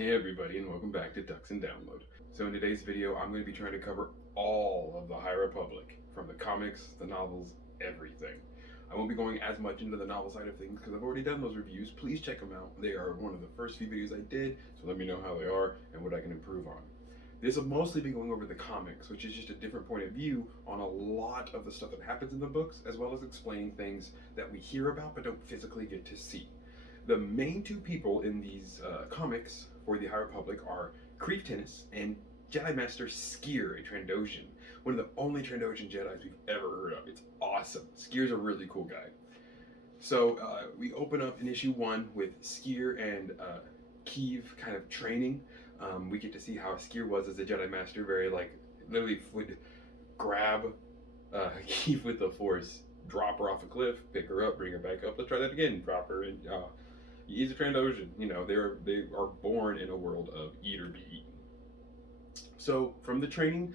Hey everybody, and welcome back to Ducks and Download. So in today's video, I'm going to be trying to cover all of the High Republic, from the comics, the novels, everything. I won't be going as much into the novel side of things because I've already done those reviews. Please check them out. They are one of the first few videos I did, so let me know how they are and what I can improve on. This will mostly be going over the comics, which is just a different point of view on a lot of the stuff that happens in the books, as well as explaining things that we hear about but don't physically get to see. The main two people in these comics for the High Republic are Kreef Tennis and Jedi Master Skier, a Trandoshan. One of the only Trandoshan Jedis we've ever heard of. It's awesome. Skier's a really cool guy. So we open up in issue 1 with Skier and Keeve kind of training. We get to see how Skier was as a Jedi Master, very literally would grab Keeve with the Force, drop her off a cliff, pick her up, bring her back up. Let's try that again. Drop her, and he's a Trandoshan. You know, they are born in a world of eat or be eaten. So from the training,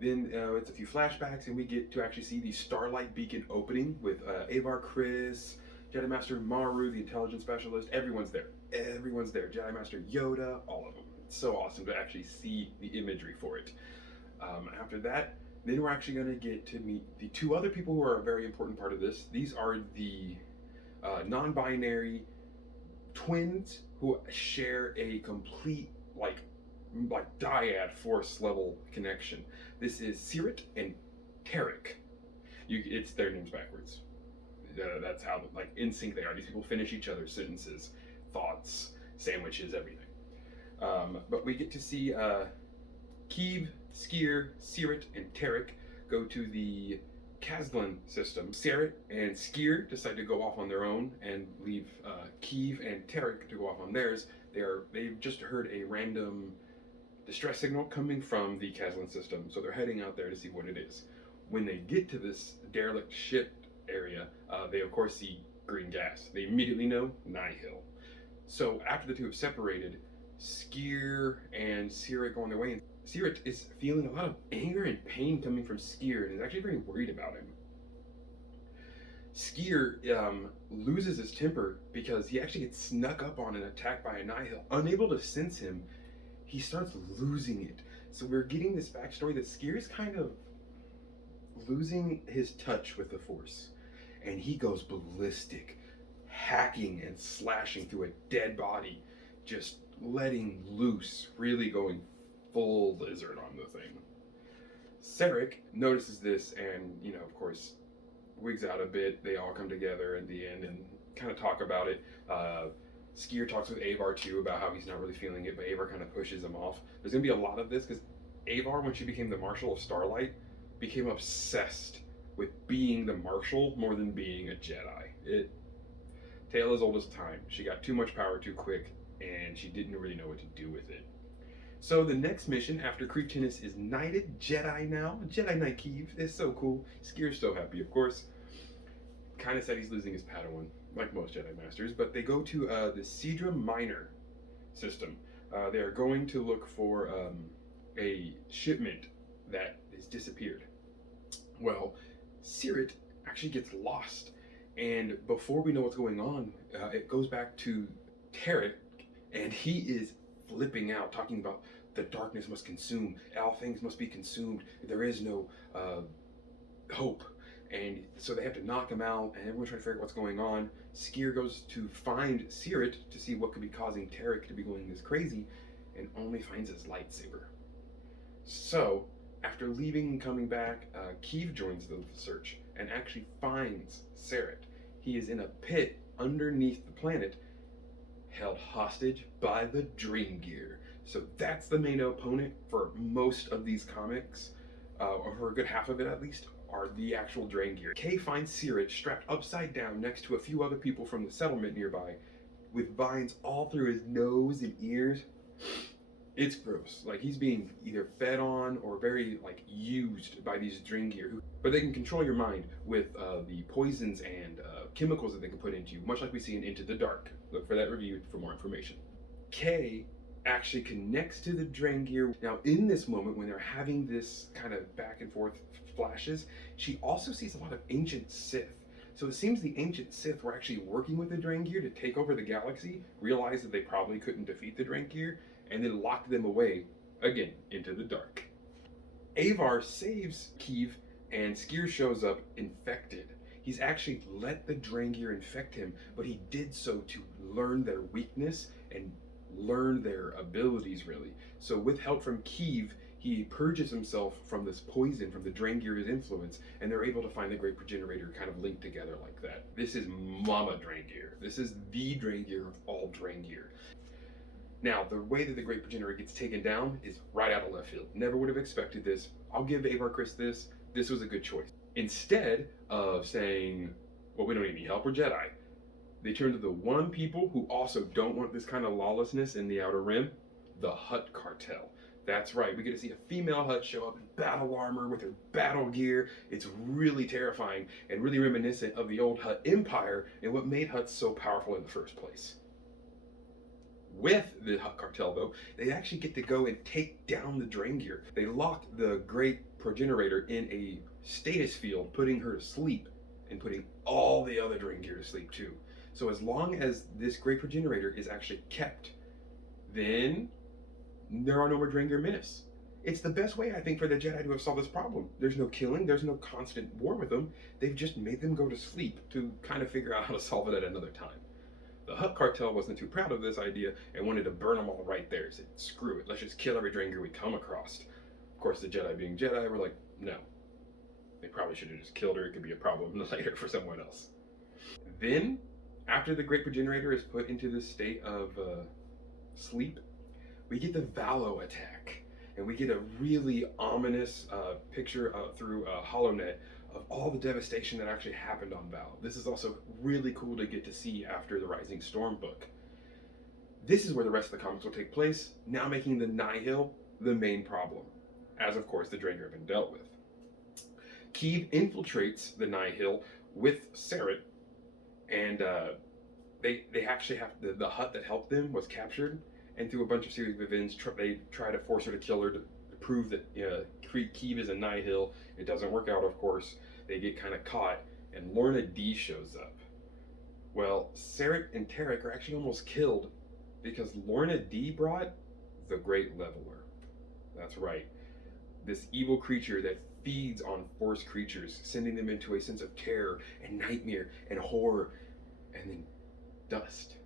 then it's a few flashbacks, and we get to actually see the Starlight Beacon opening with Avar Kriss, Jedi Master Maru, the intelligence specialist. Everyone's there. Everyone's there. Jedi Master Yoda, all of them. It's so awesome to actually see the imagery for it. After that, then we're actually going to get to meet the two other people who are a very important part of this. These are the non-binary twins who share a complete like dyad force level connection. This is Sirit and Tarek. It's their names backwards. That's how in sync they are. These people finish each other's sentences, thoughts, sandwiches, everything. But we get to see Keeve, Skier, Sirit, and Tarek go to the Kazlan system. Sirit and Skier decide to go off on their own and leave Keeve and Tarek to go off on theirs. They've just heard a random distress signal coming from the Kazlan system, so they're heading out there to see what it is. When they get to this derelict ship area, they of course see green gas. They immediately know Nihil. So after the two have separated, Skier and Sirit go on their way, and Sirit is feeling a lot of anger and pain coming from Skier, and is actually very worried about him. Skier loses his temper because he actually gets snuck up on and attacked by a Nihil. Unable to sense him, he starts losing it. So we're getting this backstory that Skier's kind of losing his touch with the Force, and he goes ballistic, hacking and slashing through a dead body, just letting loose, really going full lizard on the thing. Sarek notices this and, of course, wigs out a bit. They all come together in the end and kind of talk about it. Skier talks with Avar too about how he's not really feeling it, but Avar kind of pushes him off. There's going to be a lot of this because Avar, when she became the Marshal of Starlight, became obsessed with being the Marshal more than being a Jedi. Tale as old as time. She got too much power too quick, and she didn't really know what to do with it. So the next mission after Kreef Tennis is knighted, Jedi now. Jedi Knight Keeve. It's so cool. Skier's so happy, of course. Kind of said he's losing his Padawan, like most Jedi Masters, but they go to the Sidra Minor system. They are going to look for a shipment that has disappeared. Well, Sirit actually gets lost, and before we know what's going on, it goes back to Tarek, and he is flipping out, talking about the darkness must consume, all things must be consumed, there is no hope. And so they have to knock him out, and everyone's trying to figure out what's going on. Skier goes to find Sirit to see what could be causing Tarek to be going this crazy, and only finds his lightsaber. So, after leaving and coming back, Keeve joins the search and actually finds Sirit. He is in a pit underneath the planet, held hostage by the Dream Gear. So that's the main opponent for most of these comics, or for a good half of it at least, are the actual Dream Gear. Kay finds Sirit strapped upside down next to a few other people from the settlement nearby, with vines all through his nose and ears. It's gross. He's being either fed on or very used by these Dream Gear, but they can control your mind with the poisons and chemicals that they can put into you, much like we see in Into the Dark. Look for that review for more information. Kay actually connects to the Dream Gear. Now, in this moment, when they're having this kind of back and forth flashes, she also sees a lot of ancient Sith. So it seems the ancient Sith were actually working with the Drangir to take over the galaxy, realized that they probably couldn't defeat the Drangir, and then locked them away, again, into the dark. Avar saves Keeve, and Skier shows up infected. He's actually let the Drangir infect him, but he did so to learn their weakness and learn their abilities, really. So with help from Keeve, he purges himself from this poison, from the Drangir's influence, and they're able to find the Great Progenitor kind of linked together like that. This is Mama Drangir. This is the Drangir of all Drangir. Now, the way that the Great Progenitor gets taken down is right out of left field. Never would have expected this. I'll give Avar Kriss this. This was a good choice. Instead of saying, well, we don't need any help, we're Jedi, they turn to the one people who also don't want this kind of lawlessness in the Outer Rim, the Hutt Cartel. That's right, we get to see a female Hutt show up in battle armor with her battle gear. It's really terrifying and really reminiscent of the old Hutt Empire and what made Hutts so powerful in the first place. With the Hutt Cartel, though, they actually get to go and take down the Drangir. They lock the Great Progenitor in a status field, putting her to sleep and putting all the other Drangir to sleep too. So as long as this Great Progenitor is actually kept, then there are no more Drangir menace. It's the best way, I think, for the Jedi to have solved this problem. There's no killing, there's no constant war with them. They've just made them go to sleep to kind of figure out how to solve it at another time. The Hutt Cartel wasn't too proud of this idea and wanted to burn them all right there. Said, screw it, let's just kill every Drangir we come across. Of course, the Jedi being Jedi were like, no. They probably should have just killed her. It could be a problem later for someone else. Then, after the Great Progenitor is put into this state of sleep, we get the Vallo Attack. And we get a really ominous picture through HoloNet of all the devastation that actually happened on Vallo. This is also really cool to get to see after the Rising Storm book. This is where the rest of the comics will take place, now making the Nihil the main problem, as of course the Drangir have been dealt with. Keeve infiltrates the Nihil with Sarek, and they actually have the Hutt that helped them was captured, and through a bunch of series of events, they try to force her to kill her to prove that Keeve is a Nihil. It doesn't work out, of course. They get kind of caught, and Lorna D shows up. Well, Sarek and Tarek are actually almost killed because Lorna D brought the Great Leveler. That's right. This evil creature that feeds on Force creatures, sending them into a sense of terror and nightmare and horror, and then dust.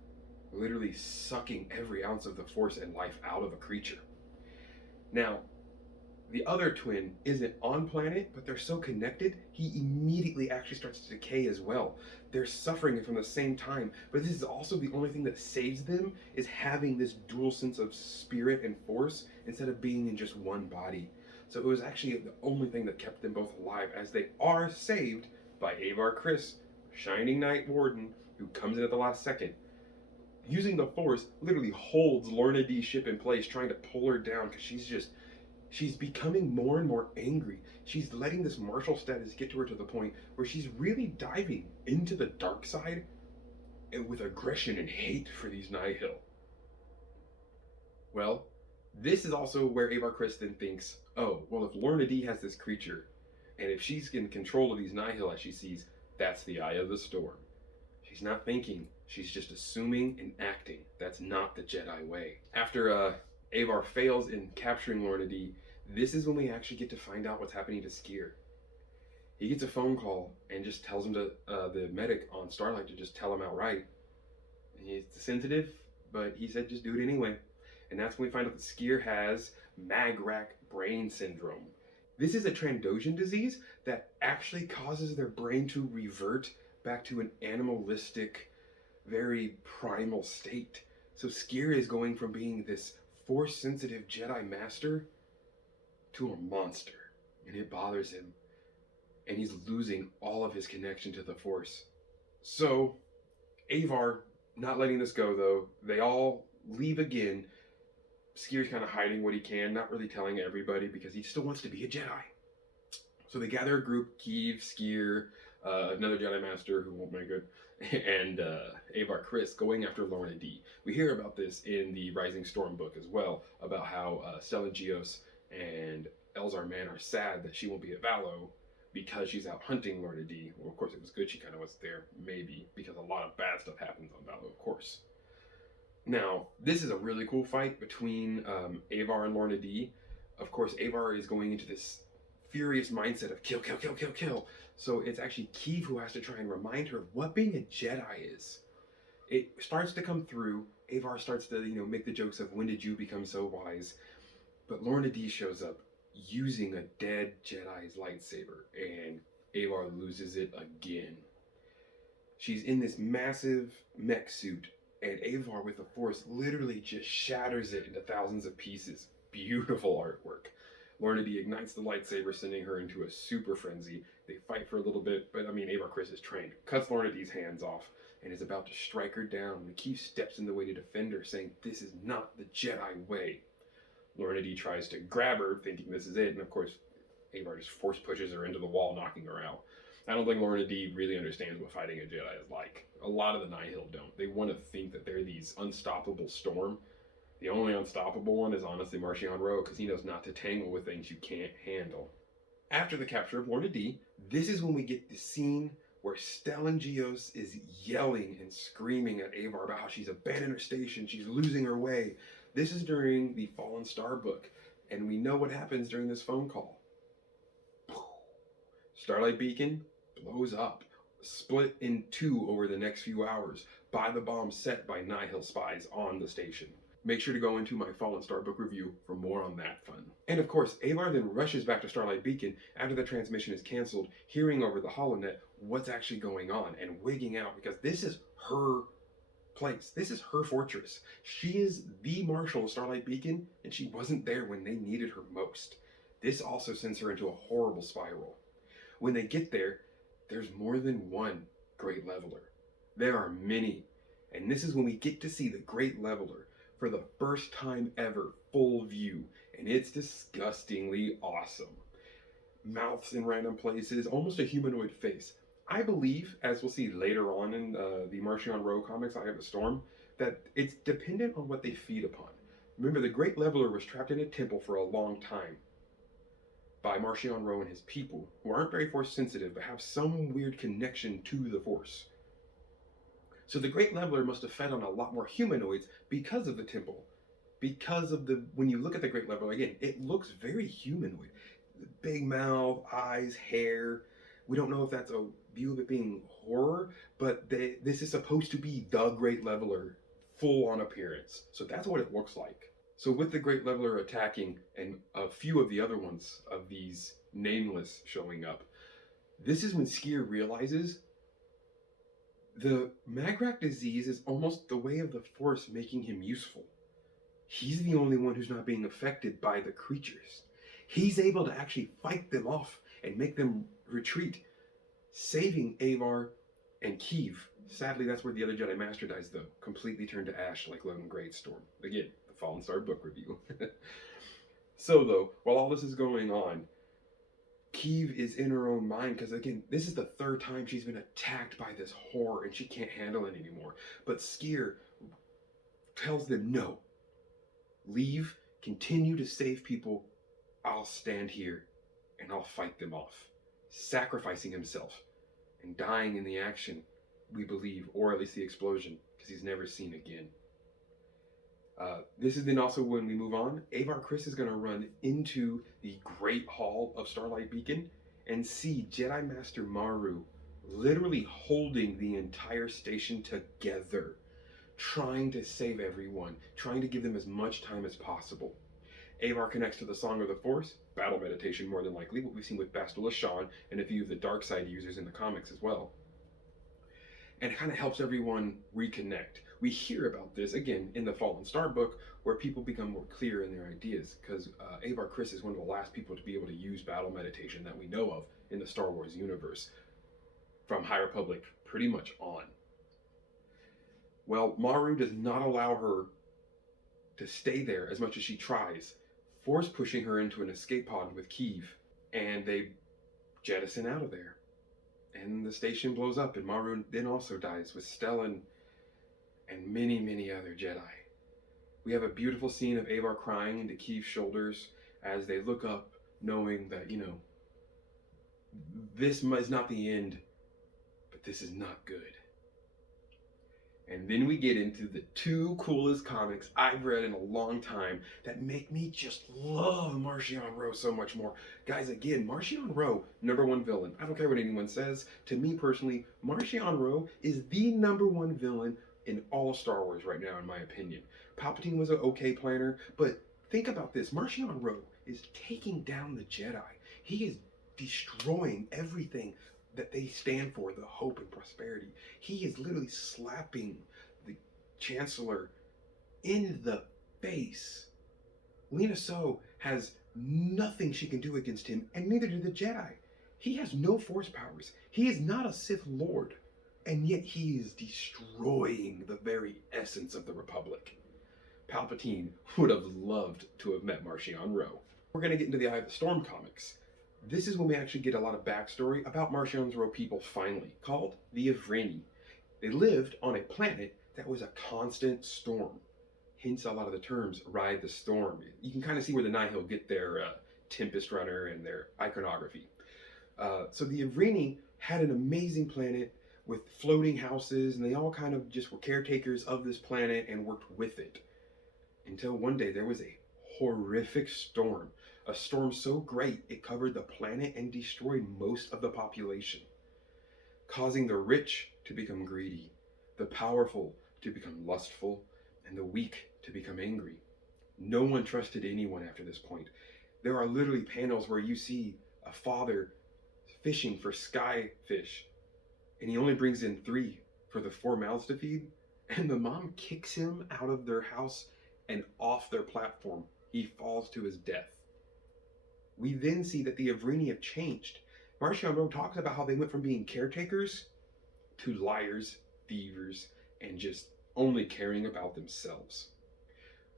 Literally sucking every ounce of the Force and life out of a creature. Now, the other twin isn't on planet, but they're so connected, he immediately actually starts to decay as well. They're suffering from the same time, but this is also the only thing that saves them, is having this dual sense of spirit and Force instead of being in just one body. So it was actually the only thing that kept them both alive, as they are saved by Avar Kriss, Shining Knight Warden, who comes in at the last second. Using the Force, literally holds Lorna D's ship in place, trying to pull her down, because she's becoming more and more angry. She's letting this martial status get to her to the point where she's really diving into the dark side and with aggression and hate for these Nihil. Well, this is also where Avar Kriss then thinks, oh, well, if Lorna D has this creature, and if she's in control of these Nihil as she sees, that's the eye of the storm. She's not thinking, she's just assuming and acting. That's not the Jedi way. After Avar fails in capturing Lorna D, this is when we actually get to find out what's happening to Skier. He gets a phone call and just tells him to, the medic on Starlight to just tell him outright. And he's sensitive, but he said just do it anyway. And that's when we find out that Skier has Magraq brain syndrome. This is a Trandoshan disease that actually causes their brain to revert back to an animalistic, very primal state. So Skier is going from being this Force-sensitive Jedi Master to a monster, and it bothers him. And he's losing all of his connection to the Force. So, Avar, not letting this go though, they all leave again. Skier's kind of hiding what he can, not really telling everybody because he still wants to be a Jedi. So they gather a group, Keeve, Skier, another Jedi Master who won't make it, and Avar Kriss going after Lorna D. We hear about this in the Rising Storm book as well, about how Stella Geos and Elzar Mann are sad that she won't be at Vallo, because she's out hunting Lorna D. Well, of course, it was good she kind of was there, maybe, because a lot of bad stuff happens on Vallo, of course. Now, this is a really cool fight between Avar and Lorna D. Of course, Avar is going into this furious mindset of kill, kill, kill, kill, kill. So it's actually Keeve who has to try and remind her of what being a Jedi is. It starts to come through. Avar starts to, make the jokes of when did you become so wise? But Lorna D shows up using a dead Jedi's lightsaber, and Avar loses it again. She's in this massive mech suit, and Avar with the Force literally just shatters it into thousands of pieces. Beautiful artwork. Lorna D ignites the lightsaber, sending her into a super frenzy. They fight for a little bit, but Avar Kriss is trained. Cuts Lorna D's hands off and is about to strike her down when Keith steps in the way to defend her, saying, "This is not the Jedi way." Lorna D tries to grab her, thinking this is it, and of course, Avar just force pushes her into the wall, knocking her out. I don't think Lorna D really understands what fighting a Jedi is like. A lot of the Nihil don't. They want to think that they're these unstoppable storm. The only unstoppable one is honestly Marchion Ro, because he knows not to tangle with things you can't handle. After the capture of Lorna D, this is when we get the scene where Stellan Gios is yelling and screaming at Avar about how she's abandoned her station, she's losing her way. This is during the Fallen Star book, and we know what happens during this phone call. Starlight Beacon blows up, split in two over the next few hours by the bomb set by Nihil spies on the station. Make sure to go into my Fallen Star book review for more on that fun. And of course, Avar then rushes back to Starlight Beacon after the transmission is canceled, hearing over the holonet what's actually going on and wigging out, because this is her place. This is her fortress. She is the marshal of Starlight Beacon, and she wasn't there when they needed her most. This also sends her into a horrible spiral. When they get there, there's more than one Great Leveler. There are many, and this is when we get to see the Great Leveler for the first time ever, full view, and it's disgustingly awesome. Mouths in random places, almost a humanoid face. I believe, as we'll see later on in the Marchion Ro comics, Eye of the Storm, that it's dependent on what they feed upon. Remember, the Great Leveler was trapped in a temple for a long time by Marchion Ro and his people, who aren't very Force sensitive, but have some weird connection to the Force. So the Great Leveler must have fed on a lot more humanoids because of the temple. Because of when you look at the Great Leveler, again, it looks very humanoid. Big mouth, eyes, hair. We don't know if that's a view of it being horror, but this is supposed to be the Great Leveler, full on appearance. So that's what it looks like. So with the Great Leveler attacking and a few of the other ones of these nameless showing up, this is when Skier realizes the Magraq disease is almost the way of the Force making him useful. He's the only one who's not being affected by the creatures. He's able to actually fight them off and make them retreat, saving Avar and Keeve. Sadly, that's where the other Jedi Master dies, though. Completely turned to ash like Logan Greatstorm. Again, the Fallen Star book review. So, though, while all this is going on, Keeve is in her own mind, because again, this is the third time she's been attacked by this horror and she can't handle it anymore. But Skier tells them, no, leave, continue to save people, I'll stand here and I'll fight them off. Sacrificing himself and dying in the action, we believe, or at least the explosion, because he's never seen again. This is then also when we move on. Avar Kriss is going to run into the Great Hall of Starlight Beacon and see Jedi Master Maru literally holding the entire station together, trying to save everyone, trying to give them as much time as possible. Avar connects to the Song of the Force, battle meditation more than likely, what we've seen with Bastila Shan and a few of the dark side users in the comics as well. And it kind of helps everyone reconnect. We hear about this, again, in the Fallen Star book, where people become more clear in their ideas, because Avar Kriss is one of the last people to be able to use battle meditation that we know of in the Star Wars universe, from High Republic pretty much on. Well, Maru does not allow her to stay there as much as she tries, force pushing her into an escape pod with Keeve, and they jettison out of there. And the station blows up, and Maru then also dies with Stellan and many, many other Jedi. We have a beautiful scene of Avar crying into Keeve's shoulders as they look up, knowing that, This is not the end, but this is not good. And then we get into the two coolest comics I've read in a long time that make me just love Marchion Ro so much more. Guys, again, Marchion Ro, #1 villain. I don't care what anyone says. To me personally, Marchion Ro is the #1 villain in all of Star Wars right now, in my opinion. Palpatine was an okay planner, but think about this. Marchion Ro is taking down the Jedi. He is destroying everything that they stand for, the hope and prosperity. He is literally slapping the Chancellor in the face. Lena So has nothing she can do against him, and neither do the Jedi. He has no force powers. He is not a Sith Lord, and yet he is destroying the very essence of the Republic. Palpatine would have loved to have met Marchion Ro. We're going to get into the Eye of the Storm comics. This is when we actually get a lot of backstory about Marchion Ro people finally, called the Ivreni. They lived on a planet that was a constant storm. Hence a lot of the terms, ride the storm. You can kind of see where the Nihil get their Tempest Runner and their iconography. So the Ivreni had an amazing planet with floating houses, and they all kind of just were caretakers of this planet and worked with it. Until one day there was a horrific storm. A storm so great it covered the planet and destroyed most of the population, causing the rich to become greedy, the powerful to become lustful, and the weak to become angry. No one trusted anyone after this point. There are literally panels where you see a father fishing for sky fish, and he only brings in 3 for the 4 mouths to feed, and the mom kicks him out of their house and off their platform. He falls to his death. We then see that the Ivreni have changed. Marchion Ro talks about how they went from being caretakers to liars, thievers, and just only caring about themselves.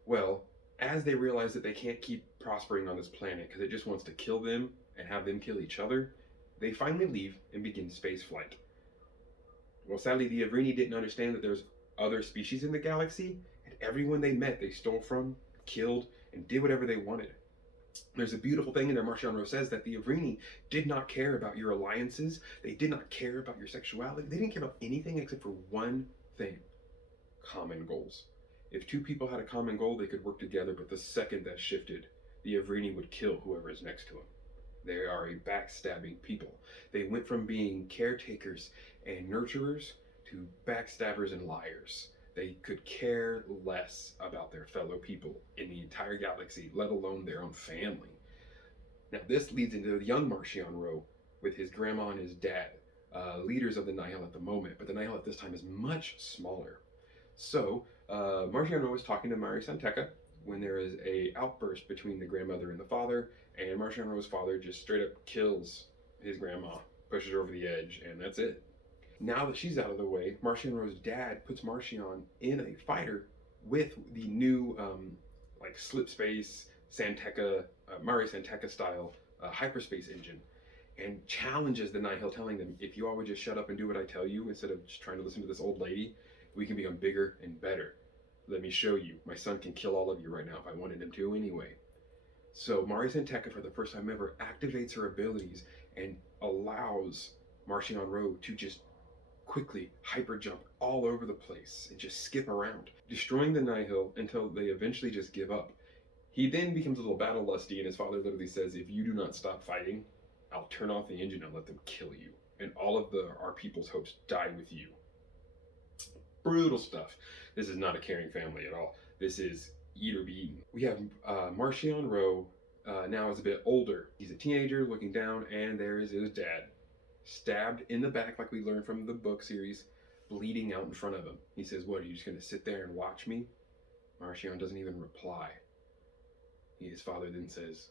Well, as they realize that they can't keep prospering on this planet because it just wants to kill them and have them kill each other, they finally leave and begin space flight. Well, sadly, the Ivreni didn't understand that there's other species in the galaxy, and everyone they met they stole from, killed, and did whatever they wanted. There's a beautiful thing in there. Marchion Ro says that the Ivreni did not care about your alliances. They did not care about your sexuality. They didn't care about anything except for one thing: common goals. If 2 people had a common goal, they could work together, but the second that shifted, the Ivreni would kill whoever is next to them. They are a backstabbing people. They went from being caretakers and nurturers to backstabbers and liars. They could care less about their fellow people in the entire galaxy, let alone their own family. Now this leads into the young Marchion Ro with his grandma and his dad, leaders of the Nihil at the moment, but the Nihil at this time is much smaller. So Marchion Ro is talking to Mari San Tekka when there is a outburst between the grandmother and the father, and Marchion Ro's father just straight up kills his grandma, pushes her over the edge, and that's it. Now that she's out of the way, Marchion Ro's dad puts Marchion in a fighter with the new like slip space San Tekka, Mari San Tekka style hyperspace engine, and challenges the Nihil, telling them, if you all would just shut up and do what I tell you instead of just trying to listen to this old lady, we can become bigger and better. Let me show you. My son can kill all of you right now if I wanted him to anyway. So Mari San Tekka, for the first time ever, activates her abilities and allows Marchion Ro to just quickly hyper jump all over the place and just skip around, destroying the Nihil until they eventually just give up. He then becomes a little battle lusty, and his father literally says, if you do not stop fighting, I'll turn off the engine and let them kill you, and all of our people's hopes die with you. Brutal stuff. This is not a caring family at all. This is eat or be eaten. We have Marchion Ro now is a bit older. He's a teenager looking down, and there is his dad, stabbed in the back like we learned from the book series, bleeding out in front of him. He says, what, are you just going to sit there and watch me? Marchion doesn't even reply. His father then says,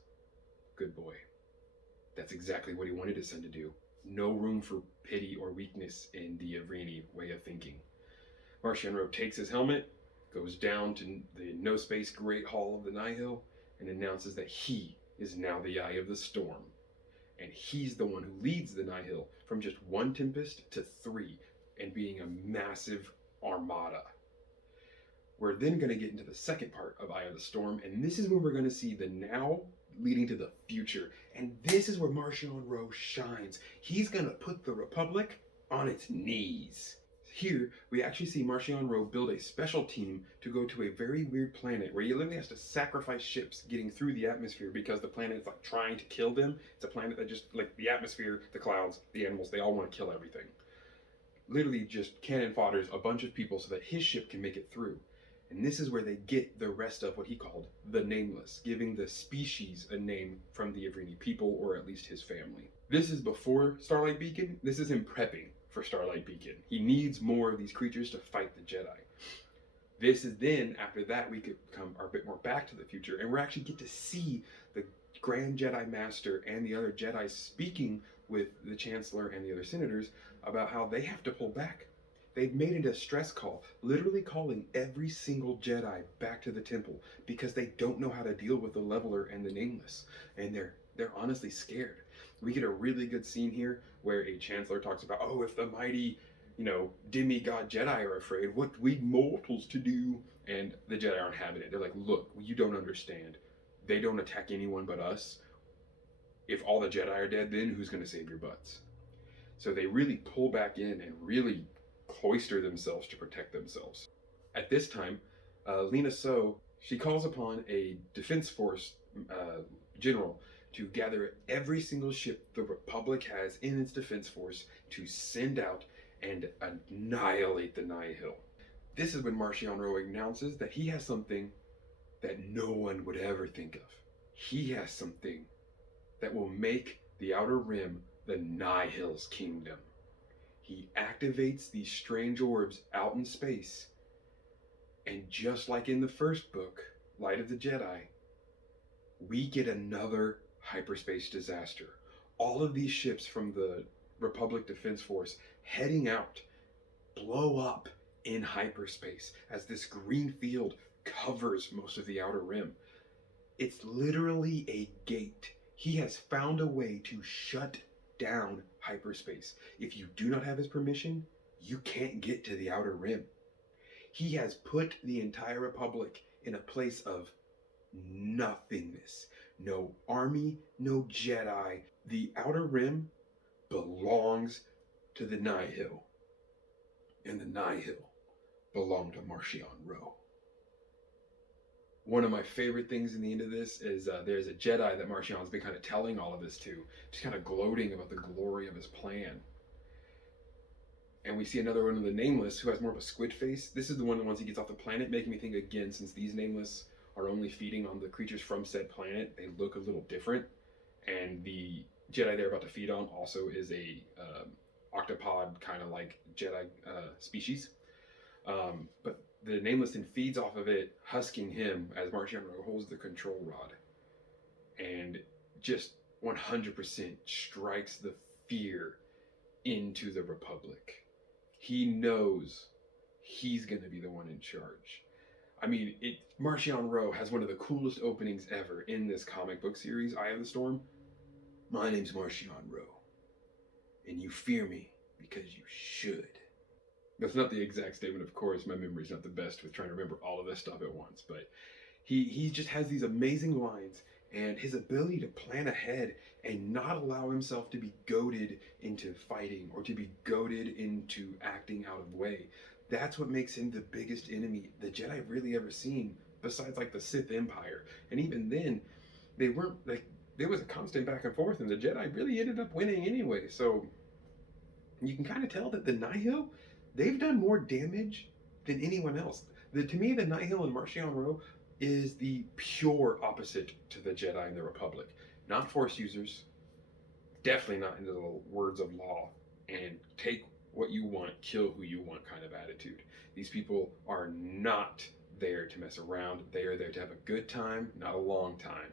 good boy. That's exactly what he wanted his son to do. No room for pity or weakness in the Ivreni way of thinking. Marchion Ro takes his helmet, goes down to the no space Great Hall of the Nihil, and announces that he is now the Eye of the Storm. And he's the one who leads the Nihil from just 1 Tempest to 3, and being a massive armada. We're then going to get into the second part of Eye of the Storm, and this is when we're going to see the now leading to the future. And this is where Marchion Ro shines. He's gonna put the Republic on its knees. Here, we actually see Marchion Ro build a special team to go to a very weird planet where he literally has to sacrifice ships getting through the atmosphere because the planet is like trying to kill them. It's a planet that just, like the atmosphere, the clouds, the animals, they all want to kill everything. Literally just cannon fodders a bunch of people so that his ship can make it through. And this is where they get the rest of what he called the Nameless, giving the species a name from the Ivrini people, or at least his family. This is before Starlight Beacon. This is him prepping for Starlight Beacon. He needs more of these creatures to fight the Jedi. This is then, after that, we could come a bit more back to the future, and we actually get to see the Grand Jedi Master and the other Jedi speaking with the Chancellor and the other senators about how they have to pull back. They've made it a stress call, literally calling every single Jedi back to the temple because they don't know how to deal with the Leveler and the Nameless, and they're honestly scared. We get a really good scene here where a Chancellor talks about, oh, if the mighty, demigod Jedi are afraid, what we mortals to do? And the Jedi aren't having it. They're like, look, you don't understand. They don't attack anyone but us. If all the Jedi are dead, then who's going to save your butts? So they really pull back in and really cloister themselves to protect themselves. At this time, Lena So, she calls upon a defense force general to gather every single ship the Republic has in its defense force to send out and annihilate the Nihil. This is when Marchion Ro announces that he has something that no one would ever think of. He has something that will make the Outer Rim the Nihil's kingdom. He activates these strange orbs out in space, and just like in the first book, Light of the Jedi, we get another hyperspace disaster. All of these ships from the Republic Defense Force heading out blow up in hyperspace as this green field covers most of the Outer Rim. It's literally a gate. He has found a way to shut down hyperspace. If you do not have his permission, you can't get to the Outer Rim. He has put the entire Republic in a place of nothingness. No army, no Jedi. The Outer Rim belongs to the Nihil. And the Nihil belong to Marchion Ro. One of my favorite things in the end of this is there's a Jedi that Marchion's been kind of telling all of this to, just kind of gloating about the glory of his plan. And we see another one of the Nameless who has more of a squid face. This is the ones he gets off the planet, making me think again, since these Nameless are only feeding on the creatures from said planet, they look a little different. And the Jedi they're about to feed on also is a octopod kind of like Jedi species. But the Nameless then feeds off of it, husking him as Marchion Ro holds the control rod. And just 100% strikes the fear into the Republic. He knows he's going to be the one in charge. I mean, Marchion Ro has one of the coolest openings ever in this comic book series, Eye of the Storm. My name's Marchion Ro, and you fear me because you should. That's not the exact statement, of course. My memory's not the best with trying to remember all of this stuff at once, but he just has these amazing lines, and his ability to plan ahead and not allow himself to be goaded into fighting or to be goaded into acting out of way. That's what makes him the biggest enemy the Jedi really ever seen, besides like the Sith Empire. And even then, they weren't like, there was a constant back and forth, and the Jedi really ended up winning anyway. So you can kind of tell that the Nihil, they've done more damage than anyone else. To me, the Nihil and Marchion Ro is the pure opposite to the Jedi and the Republic. Not Force users, definitely not into the words of law, and take what you want, kill who you want kind of attitude. These people are not there to mess around. They are there to have a good time, not a long time.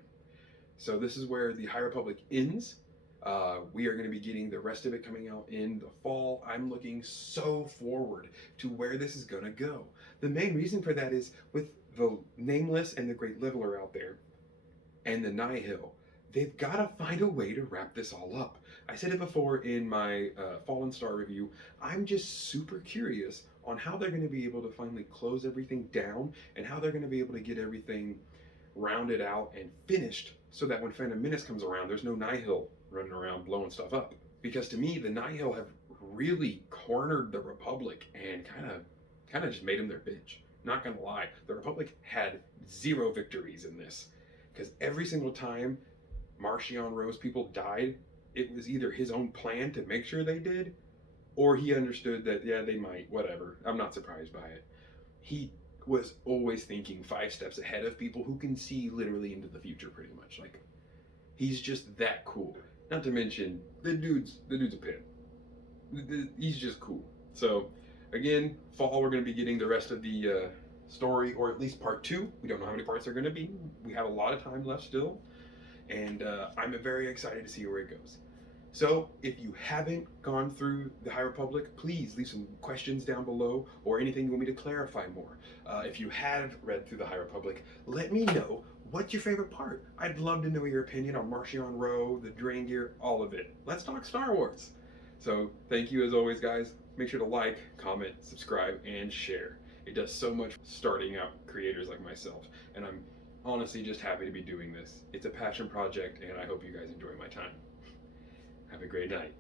So this is where the High Republic ends. We are going to be getting the rest of it coming out in the fall. I'm looking so forward to where this is going to go. The main reason for that is with the Nameless and the Great Leveler out there, and the Nihil, they've got to find a way to wrap this all up. I said it before in my Fallen Star review. I'm just super curious on how they're going to be able to finally close everything down and how they're going to be able to get everything rounded out and finished so that when Phantom Menace comes around, there's no Nihil running around blowing stuff up. Because to me, the Nihil have really cornered the Republic and kind of just made them their bitch. Not gonna lie, the Republic had zero victories in this. Because every single time Marchion Ro's people died, it was either his own plan to make sure they did, or he understood that, yeah, they might, whatever. I'm not surprised by it. He was always thinking 5 steps ahead of people who can see literally into the future pretty much. Like, he's just that cool. Not to mention, the dude's a pimp. He's just cool. So, again, fall we're going to be getting the rest of the story, or at least part 2. We don't know how many parts there are going to be. We have a lot of time left still. And I'm very excited to see where it goes. So, if you haven't gone through the High Republic, please leave some questions down below or anything you want me to clarify more. If you have read through the High Republic, let me know what's your favorite part. I'd love to know your opinion on Marchion Ro, the Drangir, all of it. Let's talk Star Wars. So, thank you as always, guys. Make sure to like, comment, subscribe, and share. It does so much for starting out creators like myself, and I'm honestly just happy to be doing this. It's a passion project, and I hope you guys enjoy my time. Have a great night.